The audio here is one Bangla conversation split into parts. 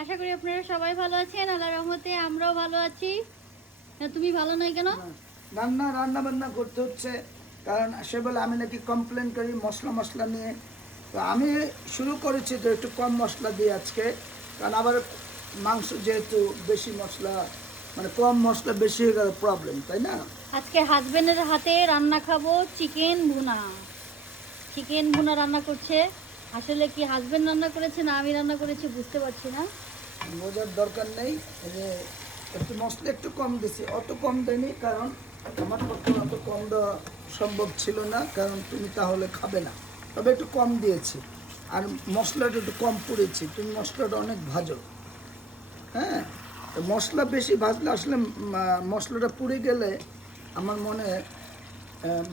আশা করি আপনারা সবাই ভালো আছেন। আল্লাহর রহমতে আমরাও ভালো আছি। তুমি ভালো নাই কেন? রান্না বান্না করতে হচ্ছে, কারণ সে বলে আমি নাকি কমপ্লেন করি মশলা নিয়ে। তো আমি শুরু করেছি তো একটু কম মশলা দিয়ে আজকে, কারণ আবার মাংস যেহেতু বেশি মশলা, মানে কম মশলা বেশি হয়ে গেলে প্রবলেম, তাই না? আজকে হাজবেন্ডের হাতে রান্না খাবো চিকেন ভুনা। চিকেন ভুনা রান্না করছে। আসলে কি হাজবেন্ড রান্না করেছে না আমি রান্না করেছি বুঝতে পারছি না। বোঝার দরকার নেই যে একটু মশলা একটু কম দিছি, অত কম দেয়নি, কারণ আমার পক্ষে অত কম দেওয়া সম্ভব ছিল না, কারণ তুমি তাহলে খাবে না। তবে একটু কম দিয়েছি, আর মশলাটা একটু কম পুড়েছি। তুমি মশলাটা অনেক ভাজো, হ্যাঁ। তো মশলা বেশি ভাজলে আসলে মশলাটা পুড়ে গেলে আমার মনে হয়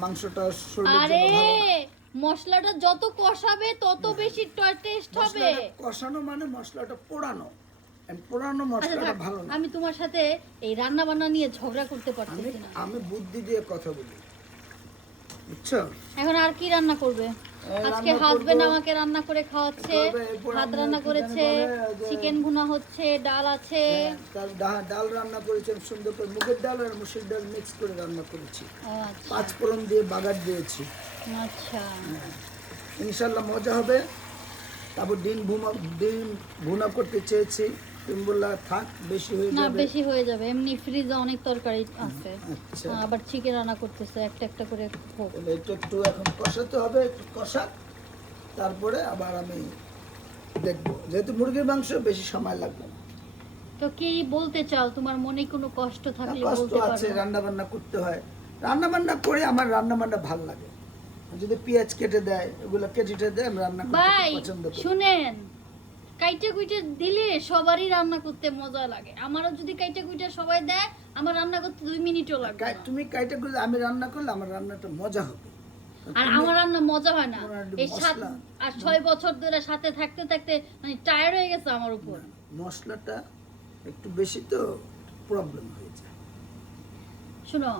মাংসটা শরীরের আরে জন্য ভালো না। মশলাটা যত কষাবে তত বেশি টেস্ট হবে। মশলাটা কষানো মানে মশলাটা পোড়ানো, পোড়ানো আচ্ছা মশলাটা থাক, ভালো না। আমি তোমার সাথে এই রান্না বান্না নিয়ে ঝগড়া করতে আমি পারতেছি না। আমি বুদ্ধি দিয়ে কথা বলি, বুঝছো? এখন আর কি রান্না করবে? আজকে রান্না হাজবেন্ড করবো, আমাকে রান্না করে খাওয়াচ্ছে। এরপর ভাত আমি রান্না কি জানি করেছে, বলে, যে চিকেন ভুনা হচ্ছে, ডাল আছে। তার ডাল রান্না করেছেন সুন্দর করে, মুগের ডাল আর মুসুর ডাল মিক্স করে রান্না করেছি। ও আচ্ছা 5 ফোড়ন দিয়ে বাগার দিয়েছি। আচ্ছা। ইনশাল্লাহ মজা হবে। তারপর ডিম ভুনা করতে চেয়েছি, তুমি বললা থাক, বেশি হয়ে না যাবে। বেশি হয়ে যাবে, এমনি ফ্রিজে অনেক তরকারি আছে। আচ্ছা, আবার চিকেন রান্না করতেছে, একটা একটা করে হোক। তাহলে একটু এখন কষাতে হবে, একটু কষা, তারপরে আবার আমি দেখবো। যেহেতু মুরগির মাংস বেশি সময় লাগবে না। তো কি বলতে চাও? তোমার মনে কোনো কষ্ট থাকলে কষ্ট বলতে আছে, পারো। রান্না বান্না করতে হয়। রান্না বান্না করে আমার রান্না বান্না ভালো লাগে। যদি পেঁয়াজ কেটে দেয়, এগুলো কেটে দেয়, আমি রান্না করতে ভাই খুব পছন্দ করি। শুনেন, কাইটে কুইটে দিলে সবারই রান্না করতে মজা লাগে। আমারও যদি কাইটে কুইটে সবাই দেয়, আমার রান্না করতে 2 মিনিটও লাগবে না। তুমি কাইটা করলে আমি রান্না করলে আমার রান্নাটা মজা হবে। আর তুমি- আমার রান্না মজা হয় না। তোমার একটু এই 7 মশলা, আর 6 বছর ধরে সাথে থাকতে থাকতে মানে টায়ার্ড হয়ে গেছে আমার উপর। মশলাটা একটু বেশি তো প্রবলেম হয়ে যায়। শুনো,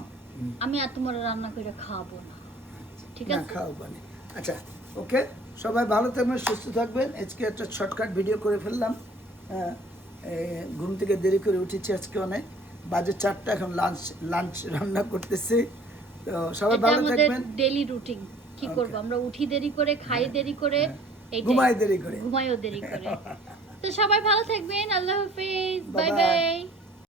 আমি আর তোমার রান্না করে খাওয়াবো না, ঠিক না আছে? খাও মানে। আচ্ছা, ওকে, সবাই ভালো থাকবেন, সুস্থ থাকবেন। আজকে একটা শর্টকাট ভিডিও করে ফেললাম। হ্যাঁ, ঘুম থেকে দেরি করে উঠেছি আজকে অনেক, বাজে 4টা, এখন লাঞ্চ রান্না করতেছি। তো সবাই এটা ভালো আমাদের থাকবেন। Daily routine. কি Okay. করব, আমরা উঠি দেরি করে, খাই দেরি করে, এইটাই। ঘুমাই দেরি করে। ঘুমাইও দেরি করে। তো সবাই ভালো থাকবেন। আল্লাহ হাফেজ, বাই Bye-bye. বাই।